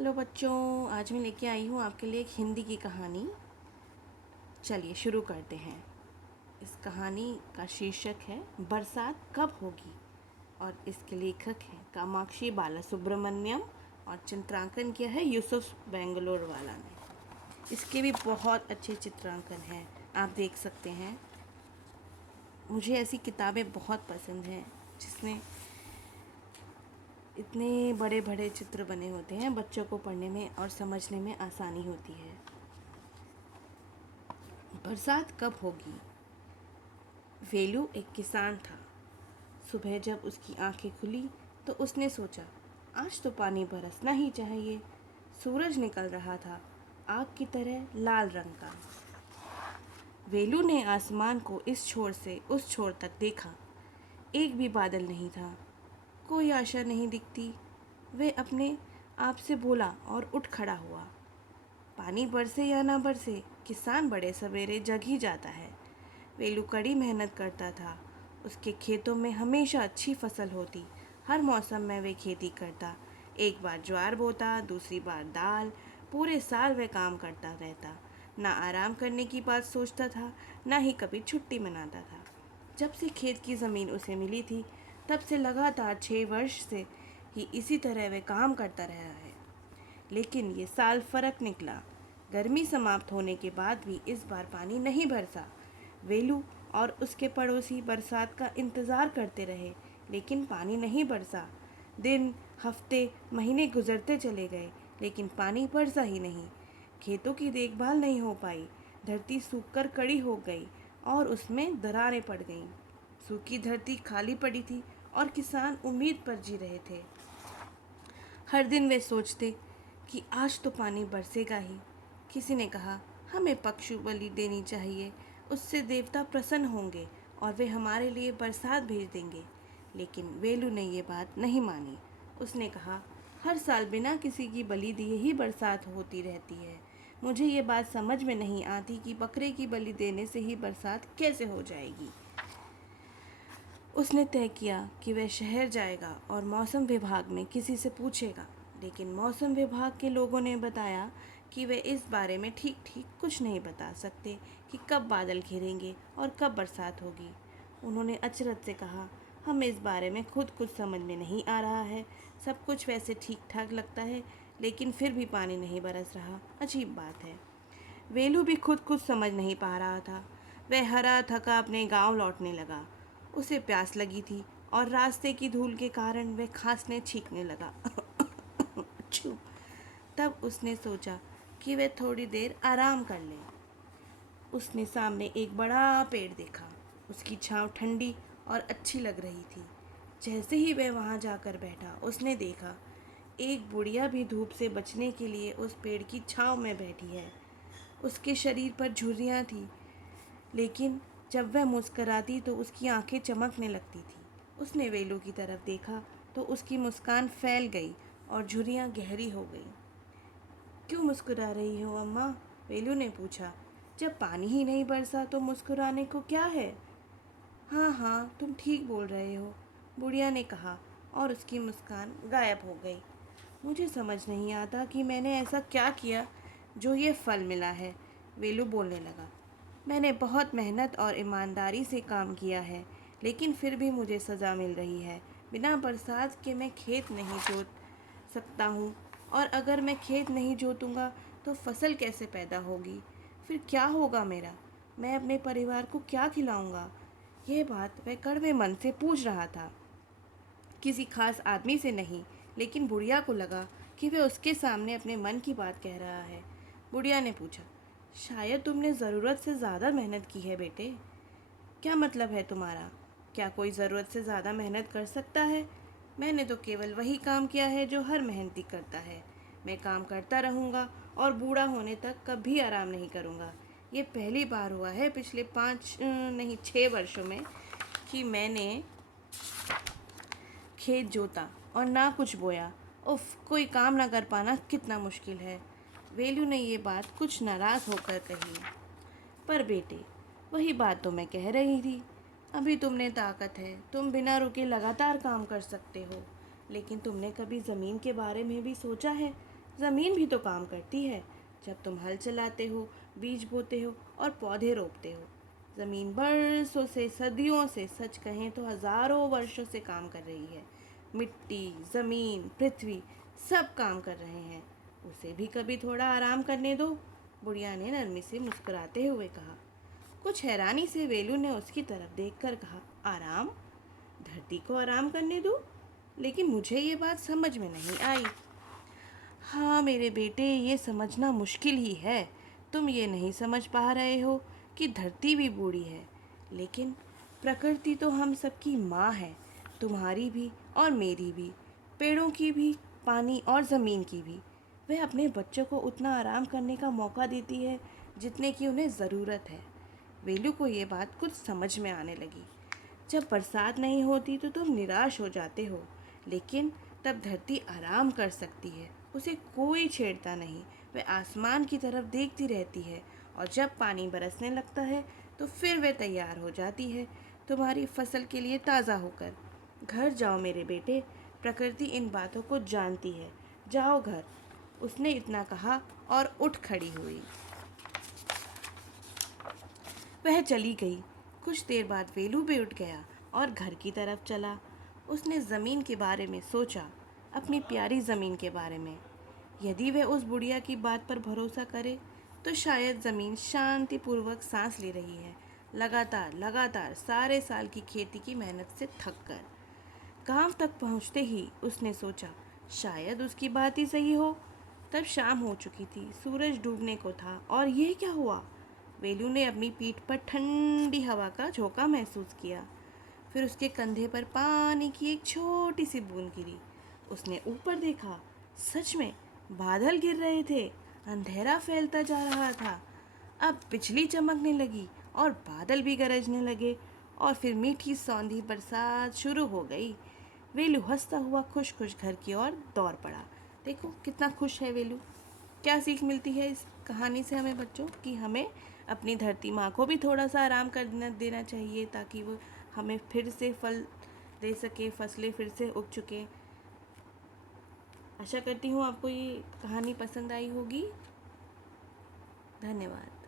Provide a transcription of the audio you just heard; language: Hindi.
हेलो बच्चों, आज मैं लेके आई हूँ आपके लिए एक हिंदी की कहानी। चलिए शुरू करते हैं। इस कहानी का शीर्षक है बरसात कब होगी और इसके लेखक हैं कामाक्षी बालासुब्रमण्यम और चित्रांकन किया है यूसुफ बेंगलोर वाला ने। इसके भी बहुत अच्छे चित्रांकन हैं, आप देख सकते हैं। मुझे ऐसी किताबें बहुत पसंद हैं जिसमें इतने बड़े बड़े चित्र बने होते हैं, बच्चों को पढ़ने में और समझने में आसानी होती है। बरसात कब होगी। वेलू एक किसान था। सुबह जब उसकी आंखें खुली तो उसने सोचा, आज तो पानी बरसना ही चाहिए। सूरज निकल रहा था, आग की तरह लाल रंग का। वेलू ने आसमान को इस छोर से उस छोर तक देखा। एक भी बादल नहीं था, कोई आशा नहीं दिखती। वे अपने आप से बोला और उठ खड़ा हुआ। पानी बरसे या ना बरसे, किसान बड़े सवेरे जग ही जाता है। वेलू कड़ी मेहनत करता था। उसके खेतों में हमेशा अच्छी फसल होती। हर मौसम में वे खेती करता। एक बार ज्वार बोता, दूसरी बार दाल। पूरे साल वह काम करता रहता। ना आराम करने की बात सोचता था, ना ही कभी छुट्टी मनाता था। जब से खेत की ज़मीन उसे मिली थी, तब से लगातार 6 वर्ष से ही इसी तरह वह काम करता रहा है। लेकिन ये साल फर्क निकला। गर्मी समाप्त होने के बाद भी इस बार पानी नहीं बरसा। वेलू और उसके पड़ोसी बरसात का इंतज़ार करते रहे, लेकिन पानी नहीं बरसा। दिन, हफ्ते, महीने गुजरते चले गए, लेकिन पानी बरसा ही नहीं। खेतों की देखभाल नहीं हो पाई। धरती सूखकर कड़ी हो गई और उसमें दरारें पड़ गईं। सूखी धरती खाली पड़ी थी और किसान उम्मीद पर जी रहे थे। हर दिन वे सोचते कि आज तो पानी बरसेगा ही। किसी ने कहा, हमें पशु बलि देनी चाहिए, उससे देवता प्रसन्न होंगे और वे हमारे लिए बरसात भेज देंगे। लेकिन वेलू ने ये बात नहीं मानी। उसने कहा, हर साल बिना किसी की बलि दिए ही बरसात होती रहती है। मुझे ये बात समझ में नहीं आती कि बकरे की बलि देने से ही बरसात कैसे हो जाएगी। उसने तय किया कि वह शहर जाएगा और मौसम विभाग में किसी से पूछेगा। लेकिन मौसम विभाग के लोगों ने बताया कि वे इस बारे में ठीक ठीक कुछ नहीं बता सकते कि कब बादल घिरेंगे और कब बरसात होगी। उन्होंने अचरज से कहा, हमें इस बारे में खुद कुछ समझ में नहीं आ रहा है। सब कुछ वैसे ठीक ठाक लगता है, लेकिन फिर भी पानी नहीं बरस रहा। अजीब बात है। वेलू भी खुद कुछ समझ नहीं पा रहा था। वह हरा थका अपने गांव लौटने लगा। उसे प्यास लगी थी और रास्ते की धूल के कारण वह खांसने छींकने लगा। छू। तब उसने सोचा कि वह थोड़ी देर आराम कर ले। उसने सामने एक बड़ा पेड़ देखा। उसकी छांव ठंडी और अच्छी लग रही थी। जैसे ही वह वहां जाकर बैठा, उसने देखा एक बुढ़िया भी धूप से बचने के लिए उस पेड़ की छांव में बैठी है। उसके शरीर पर झुर्रियाँ थी, लेकिन जब वह मुस्कराती तो उसकी आंखें चमकने लगती थी। उसने वेलू की तरफ देखा तो उसकी मुस्कान फैल गई और झुर्रियाँ गहरी हो गई। क्यों मुस्कुरा रही हो अम्मा? वेलू ने पूछा। जब पानी ही नहीं बरसा तो मुस्कुराने को क्या है? हाँ हाँ, तुम ठीक बोल रहे हो, बुढ़िया ने कहा और उसकी मुस्कान गायब हो गई। मुझे समझ नहीं आता कि मैंने ऐसा क्या किया जो ये फल मिला है, वेलू बोलने लगा। मैंने बहुत मेहनत और ईमानदारी से काम किया है, लेकिन फिर भी मुझे सज़ा मिल रही है। बिना बरसात के मैं खेत नहीं जोत सकता हूँ, और अगर मैं खेत नहीं जोतूँगा तो फसल कैसे पैदा होगी? फिर क्या होगा मेरा? मैं अपने परिवार को क्या खिलाऊँगा? यह बात वह कड़वे मन से पूछ रहा था, किसी खास आदमी से नहीं। लेकिन बुढ़िया को लगा कि वह उसके सामने अपने मन की बात कह रहा है। बुढ़िया ने पूछा, शायद तुमने ज़रूरत से ज़्यादा मेहनत की है बेटे। क्या मतलब है तुम्हारा? क्या कोई ज़रूरत से ज़्यादा मेहनत कर सकता है? मैंने तो केवल वही काम किया है जो हर मेहनती करता है। मैं काम करता रहूँगा और बूढ़ा होने तक कभी आराम नहीं करूँगा। ये पहली बार हुआ है पिछले 6 वर्षों में कि मैंने खेत जोता और ना कुछ बोया। उफ, कोई काम ना कर पाना कितना मुश्किल है। वेलू ने ये बात कुछ नाराज़ होकर कही। पर बेटे, वही बात तो मैं कह रही थी। अभी तुमने ताकत है, तुम बिना रुके लगातार काम कर सकते हो। लेकिन तुमने कभी ज़मीन के बारे में भी सोचा है? ज़मीन भी तो काम करती है। जब तुम हल चलाते हो, बीज बोते हो और पौधे रोपते हो, ज़मीन बरसों से, सदियों से, सच कहें तो हज़ारों वर्षों से काम कर रही है। मिट्टी, ज़मीन, पृथ्वी सब काम कर रहे हैं। उसे भी कभी थोड़ा आराम करने दो, बुढ़िया ने नरमी से मुस्कुराते हुए कहा। कुछ हैरानी से वेलू ने उसकी तरफ देखकर कहा, आराम? धरती को आराम करने दूँ? लेकिन मुझे ये बात समझ में नहीं आई। हाँ मेरे बेटे, ये समझना मुश्किल ही है। तुम ये नहीं समझ पा रहे हो कि धरती भी बूढ़ी है, लेकिन प्रकृति तो हम सबकी माँ है, तुम्हारी भी और मेरी भी, पेड़ों की भी, पानी और ज़मीन की भी। वह अपने बच्चों को उतना आराम करने का मौका देती है जितने की उन्हें ज़रूरत है। वेलू को ये बात कुछ समझ में आने लगी। जब बरसात नहीं होती तो तुम निराश हो जाते हो, लेकिन तब धरती आराम कर सकती है, उसे कोई छेड़ता नहीं। वह आसमान की तरफ देखती रहती है और जब पानी बरसने लगता है तो फिर वह तैयार हो जाती है, तुम्हारी फसल के लिए ताज़ा होकर। घर जाओ मेरे बेटे, प्रकृति इन बातों को जानती है। जाओ घर। उसने इतना कहा और उठ खड़ी हुई। वह चली गई। कुछ देर बाद वेलू भी उठ गया और घर की तरफ चला। उसने ज़मीन के बारे में सोचा, अपनी प्यारी ज़मीन के बारे में। यदि वह उस बुढ़िया की बात पर भरोसा करे तो शायद ज़मीन शांतिपूर्वक सांस ले रही है, लगातार लगातार सारे साल की खेती की मेहनत से थक कर। गांव तक पहुंचते ही उसने सोचा, शायद उसकी बात ही सही हो। तब शाम हो चुकी थी, सूरज डूबने को था और ये क्या हुआ? वेलू ने अपनी पीठ पर ठंडी हवा का झोंका महसूस किया। फिर उसके कंधे पर पानी की एक छोटी सी बूंद गिरी। उसने ऊपर देखा, सच में बादल गिर रहे थे। अंधेरा फैलता जा रहा था। अब बिजली चमकने लगी और बादल भी गरजने लगे और फिर मीठी सौंधी बरसात शुरू हो गई। वेलू हंसता हुआ खुश खुश घर की ओर दौड़ पड़ा। देखो कितना खुश है वेलू। क्या सीख मिलती है इस कहानी से हमें बच्चों, कि हमें अपनी धरती माँ को भी थोड़ा सा आराम करना देना चाहिए ताकि वो हमें फिर से फल दे सके, फसलें फिर से उग चुके। आशा करती हूँ आपको ये कहानी पसंद आई होगी। धन्यवाद।